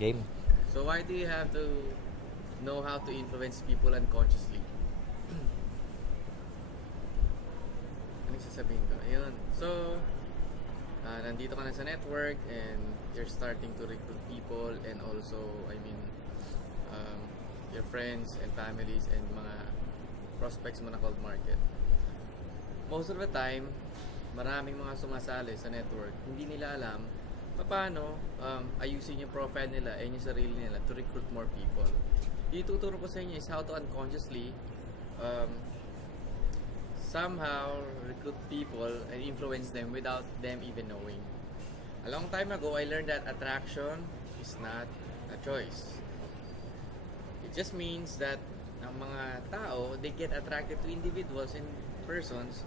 Game. So why do you have to know how to influence people unconsciously? Ano yung sasabihin ko? Ayun. So, nandito ka na sa network and you're starting to recruit people and also, um, your friends and families and mga prospects mo na cold market. Most of the time, maraming mga sumasali sa network, hindi nila alam paano ayusin yung profile nila and yung sarili nila to recruit more people. Yung tuturo ko sa inyo is how to unconsciously um, somehow recruit people and influence them without them even knowing. A long time ago, I learned that attraction is not a choice. It just means that ang mga tao, they get attracted to individuals and persons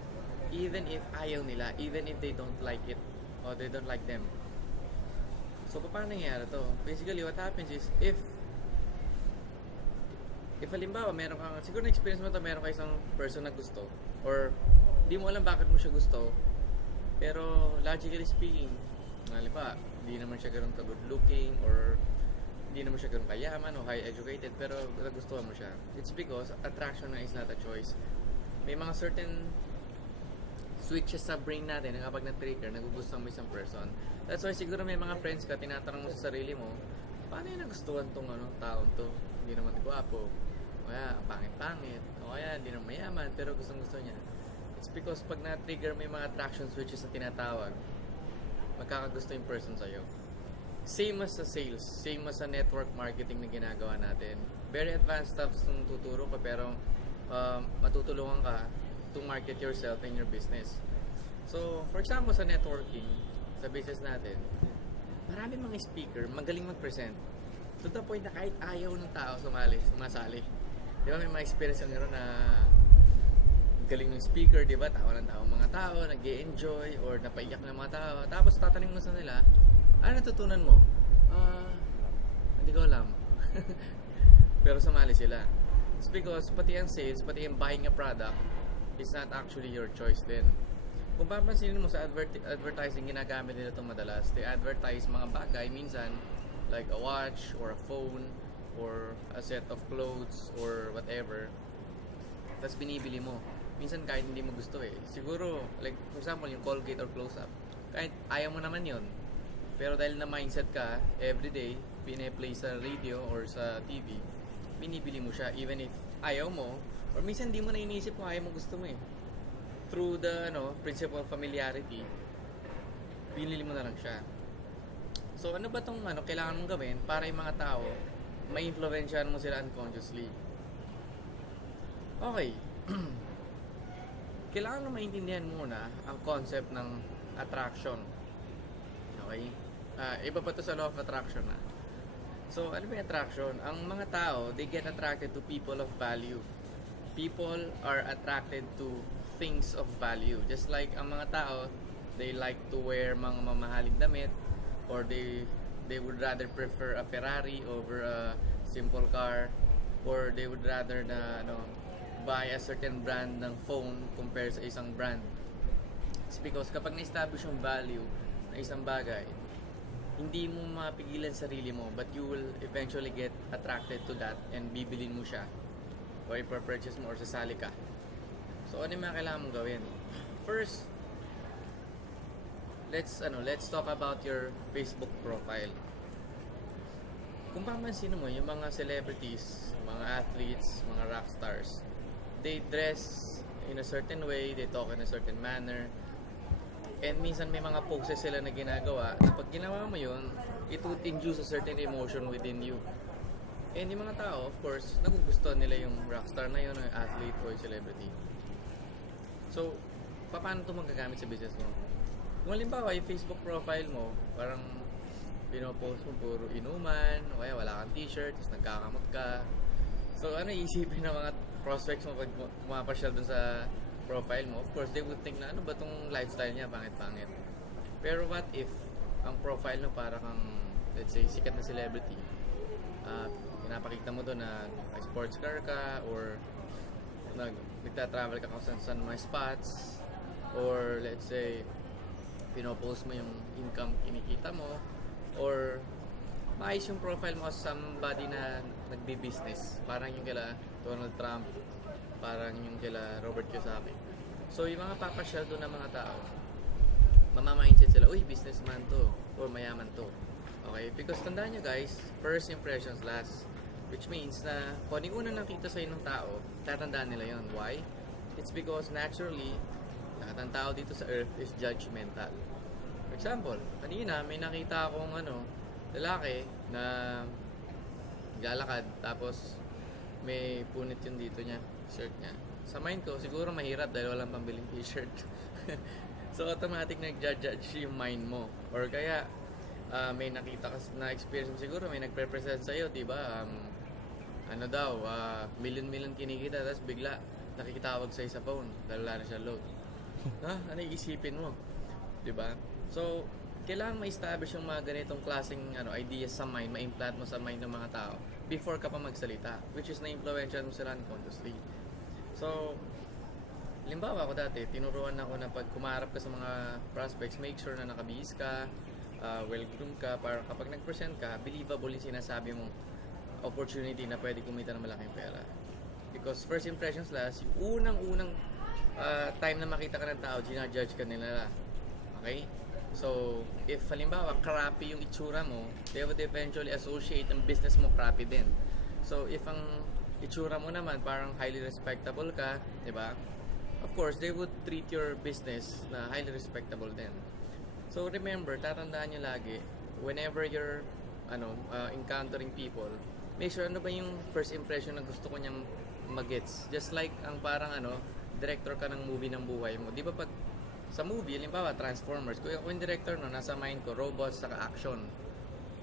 even if ayaw nila, even if they don't like it or they don't like them. So, paano nangyayari to? Basically, what happens is, if halimbawa, meron kang, siguro na-experience mo to, meron ka isang person na gusto, or di mo alam bakit mo siya gusto, pero logically speaking, halimbawa, hindi naman siya ganun ka-good looking, or hindi naman siya ganun kayaman, o high educated, pero nagustuhan mo siya. It's because attraction na is not a choice. May mga certain switches sa brain natin na kapag na-trigger, nagugustuhan mo isang person. That's why siguro may mga friends ka, tinatanong mo sa sarili mo, paano yung nagustuhan tong taon to? Hindi naman gwapo, o kaya pangit-pangit, o kaya hindi naman mayaman, pero gustong-gusto niya. It's because pag na-trigger may mga attraction switches na tinatawag, magkakagusto yung person sa'yo. Same as sa sales, same as sa network marketing na ginagawa natin. Very advanced stuff nung tuturo ko, pero matutulungan ka to market yourself and your business. So, for example, sa networking, sa business natin, marami mga speaker, magaling mag-present. To the point na kahit ayaw ng tao sumasali. Di ba may mga experience yung gano'n na galing ng speaker, di ba? Tawa ng tao mga tao, nag-e-enjoy or napaiyak ng mga tao. Tapos tatanungin mo sa nila, ano natutunan mo? Hindi ko alam. Pero sumali sila. It's because pati ang sales, pati ang buying a product, is not actually your choice din. Kung papansinin mo sa advertising, ginagamit nila itong madalas. They advertise mga bagay minsan like a watch or a phone or a set of clothes or whatever. Tapos binibili mo. Minsan kahit hindi mo gusto eh. Siguro, like for example, yung Colgate or Close-Up, kahit ayaw mo naman yon, pero dahil na mindset ka, everyday, pine-play sa radio or sa TV, binibili mo siya even if ayaw mo. Or minsan di mo na iniisip kung ayaw mo gusto mo eh. Through the principle of familiarity, binili mo na lang siya. So ano ba tong kailangan mong gawin para yung mga tao ma-influensyahan mo sila unconsciously? Okay. Kailangan na maintindihan muna ang concept ng attraction. Okay? Iba pa to sa law of attraction na. So ano ba yung attraction? Ang mga tao, they get attracted to people of value. People are attracted to things of value. Just like ang mga tao, they like to wear mga mamahaling damit, or they would rather prefer a Ferrari over a simple car, or they would rather na buy a certain brand ng phone compared sa isang brand. It's because kapag na-establish yung value ng isang bagay, hindi mo mapigilan sarili mo, but you will eventually get attracted to that and bibilin mo siya o ipapurchase mo or sasali ka. So ano yung mga kailangan mong gawin? First, let's talk about your Facebook profile. Kung papansin mo, yung mga celebrities, mga athletes, mga rock stars, they dress in a certain way, they talk in a certain manner, and minsan may mga poses sila na ginagawa. So pag ginawa mo yun, it would induce a certain emotion within you. And yung mga tao, of course, nagugustuhan nila yung rockstar na yun, o yung athlete o yung celebrity. So, paano ito magagamit sa business mo? Kung halimbawa, yung Facebook profile mo, parang pinopost mo puro inuman, o kaya wala kang t-shirt, tapos nagkakamot ka. So, ano iisipin ng mga prospects mo pag pumapasyal dun sa profile mo? Of course, they would think na ano ba tong lifestyle niya, pangit-pangit. Pero what if ang profile mo para kang, let's say, sikat na celebrity, pinapakita mo doon na sports car ka, or nagta-travel ka kung saan mga spots, or let's say pinopost mo yung income kinikita mo, or maayos yung profile mo as somebody na nagbi-business. Parang yung kila Donald Trump, parang yung kila Robert Kiyosaki. So yung mga papasyal doon ng mga tao, mamamindset sila, uy, businessman to, or mayaman to. Okay? Because tandaan nyo guys, first impressions last. Which means na kung ano yung unang nakita sa'yo ng tao, tatandaan nila yon. Why? It's because naturally, lahat ng tao dito sa earth is judgmental. For example, kanina may nakita akong lalaki na naglalakad tapos may punit yung dito niya, shirt niya. Sa mind ko, siguro mahirap dahil walang pambiling t-shirt. So automatic nag-judge yung mind mo. Or kaya may nakita ka na experience mo, siguro may nagpe-present sa'yo, diba? Million kinikita, tapos bigla nakikitawag sa'yo sa phone dahil wala na siya load. Ano iisipin mo? Diba? So, kailangan ma-establish yung mga ganitong klaseng ideas sa mind, ma-implant mo sa mind ng mga tao before ka pa magsalita, which is na-influential mo sila unconsciously. So, halimbawa ako dati, tinuruan ako na pag kumarap ka sa mga prospects, make sure na nakabihis ka, well-groomed ka, para kapag nag-present ka, believable yung sinasabi mong opportunity na pwede kumita ng malaking pera. Because first impressions last, yung unang time na makita ka ng tao, ginajudge ka nila. Okay? So, if halimbawa, crappy yung itsura mo, they would eventually associate ang business mo crappy din. So, if ang itsura mo naman parang highly respectable ka, di ba? Of course, they would treat your business na highly respectable din. So, remember, tatandaan nyo lagi, whenever you're encountering people, make sure ano ba yung first impression na gusto ko niyang magets. Just like ang parang director ka ng movie ng buhay mo. Di ba pag sa movie, halimbawa Transformers, kung ako yung director nasa mind ko, robots saka action.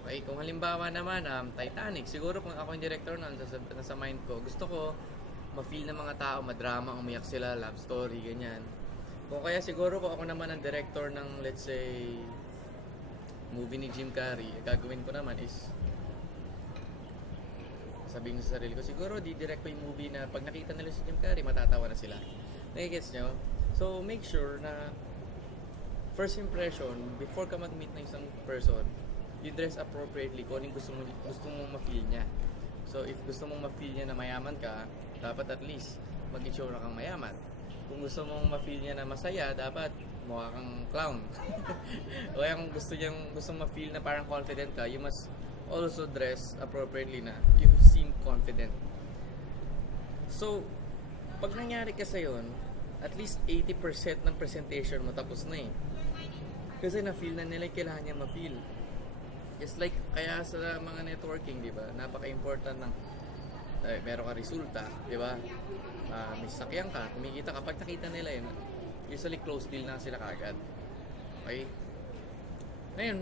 Okay, kung halimbawa naman Titanic, siguro kung ako yung director nasa mind ko, gusto ko ma-feel ng mga tao, madrama, umiyak sila, love story, ganyan. Kung kaya siguro kung ako naman ang director ng, let's say, movie ni Jim Carrey, gagawin ko naman is sabihin ko sa sarili ko, siguro di-direct ko yung movie na pag nakita nila si Jim Carrey, matatawa na sila. Nakikits nyo? So, make sure na first impression, before ka mag-meet ng isang person, you dress appropriately kung anong gusto mong ma-feel niya. So, if gusto mong ma-feel niya na mayaman ka, dapat at least mag-itsura kang mayaman. Kung gusto mong ma-feel niya na masaya, dapat mukha kang clown. O kaya kung gusto ma-feel na parang confident ka, you must also dress appropriately na you seem confident. So, pag nangyari ka sa yun, at least 80% ng presentation mo tapos na eh. Kasi na-feel na nila kailangan niya ma-feel. It's like, kaya sa mga networking, di ba, napaka-important ng meron ka resulta, di ba? May sakyan ka, kumikita ka, pag nakita nila yun, usually close deal na sila kagad. Okay? Ngayon,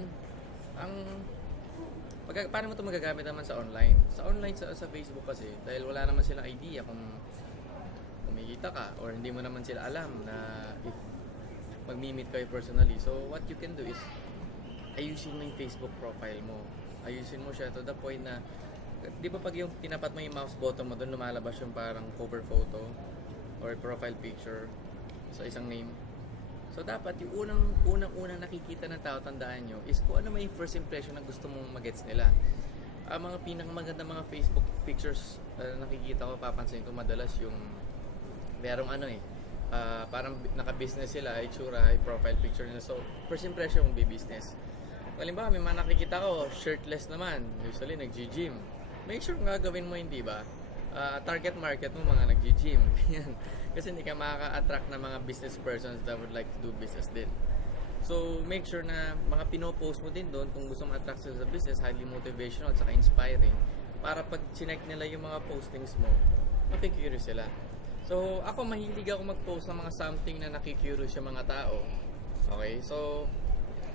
paano mo ito magagamit naman sa online? Sa online, sa Facebook kasi, dahil wala naman silang idea kung kumikita ka or hindi mo naman sila alam na if mag-meet kayo personally. So, what you can do is ayusin mo yung Facebook profile mo. Ayusin mo siya to the point na, di ba pag yung tinapat mo yung mouse button mo, doon lumalabas yung parang cover photo or profile picture sa isang name. So, dapat yung unang nakikita ng tao, tandaan nyo, is kung ano may first impression na gusto mong magets nila. Ang mga pinakamaganda mga Facebook pictures nakikita ko, papansin ko madalas yung merong parang naka-business sila, itsura, profile picture nila. So, first impression mong business. Halimbawa, may mga nakikita ko, shirtless naman, usually nag-gym. Make sure kung gagawin mo, hindi ba? Target market mo mga nag-gym. Kasi hindi ka makaka-attract na mga business persons that would like to do business din. So, make sure na mga pinopost mo din doon kung gusto ma-attract sila sa business, highly motivational, saka inspiring. Para pag chinek nila yung mga postings mo, makikurious sila. So, ako mahilig ako mag-post ng mga something na nakikurious yung mga tao. Okay? So,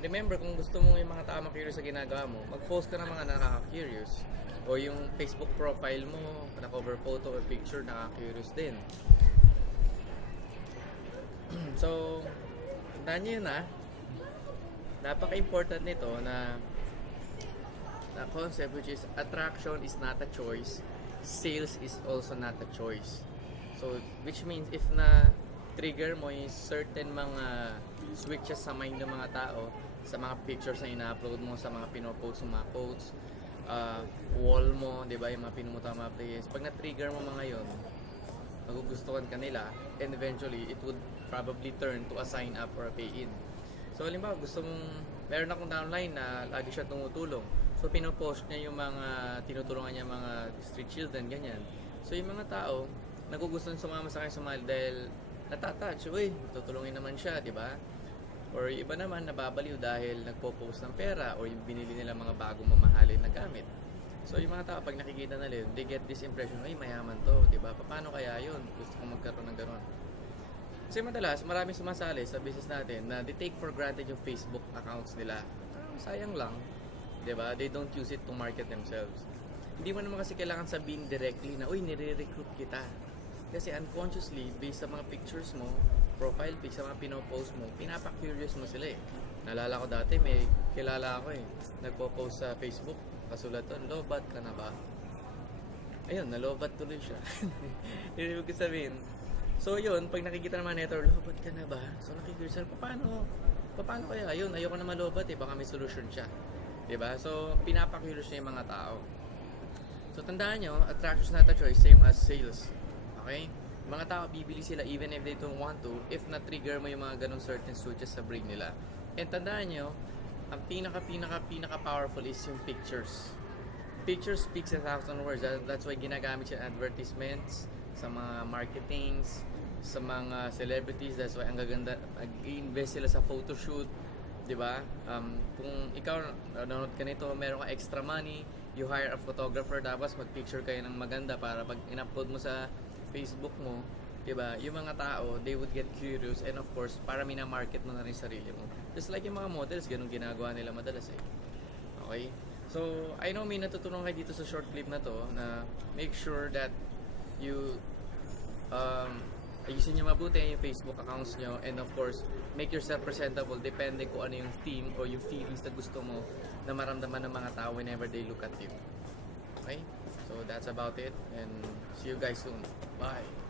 remember, kung gusto mo yung mga tao makurious sa ginagawa mo, mag-post ka ng mga nakaka-curious. O yung Facebook profile mo, na cover photo or picture, nakaka-curious din. So, tandaan nyo yun napaka-important nito na concept, which is attraction is not a choice, sales is also not a choice. So, which means if na-trigger mo yung certain mga switches sa mind ng mga tao, sa mga pictures na ina-upload mo, sa mga pinopost, sa mga quotes, wall mo, di ba, yung mga pinumuta mga players. Pag na-trigger mo mga yon, magugustuhan ka nila, and eventually, it would probably turn to a sign up or a pay-in. So, halimbawa, meron akong downline na lagi siya tumutulong. So, pinopost niya yung mga tinutulungan niya mga street children, ganyan. So, yung mga tao, nagugustuhan sumama sa kanya sumali dahil natatouch, uy, tutulungin naman siya, di ba? Or yung iba naman, nababaliw dahil nagpo-post ng pera or yung binili nila mga bagong mamahalin na gamit. So, yung mga tao, pag nakikita nila yun, they get this impression, ay, mayaman to, di ba? Paano kaya yun? Gusto kong magkaroon ng gano'n. Kasi madalas, maraming sumasali sa business natin na they take for granted yung Facebook accounts nila. Sayang lang, di ba? They don't use it to market themselves. Hindi mo naman kasi kailangan sabihin directly na, uy, nire-recruit kita. Kasi unconsciously, based sa mga pictures mo, profile pics, sa mga pinopost mo, pinapa-curious mo sila eh. Naalala ko dati, may kilala ako eh. Nagpo-post sa Facebook, kasulat doon, lobat ka na ba? Ayun, nalobat tuloy siya. Yun ibig sabihin. So yun, pag nakikita naman nito, lobat ka na ba? So nakikita paano kaya? Ayun, ayoko na malobat eh, baka may solution siya. Diba? So, pinapa-curious niya yung mga tao. So, tandaan nyo, attraction is not a choice, same as sales. Okay? Mga tao, bibili sila even if they don't want to, if na-trigger mo yung mga ganong certain switches sa brain nila. And tandaan nyo, ang pinaka-powerful is yung pictures. Pictures speaks 1,000 words. That's why ginagamit siya advertisements, sa mga marketings, sa mga celebrities. That's why ang gaganda, nag-invest sila sa photoshoot. Diba? Kung ikaw nanonood ka nito, meron ka extra money, you hire a photographer, tapos mag-picture kayo ng maganda para pag in-upload mo sa Facebook mo, diba? Yung mga tao, they would get curious, and of course, para mina-market mo na rin sarili mo. Just like yung mga models, ganun ginagawa nila madalas eh. Okay? So, I know may natutunan kayo dito sa short clip na to, na make sure that you ayusin nyo mabuti yung Facebook accounts nyo, and of course, make yourself presentable depende kung ano yung theme o yung feelings na gusto mo na maramdaman ng mga tao whenever they look at you. Okay? So that's about it, and see you guys soon. Bye!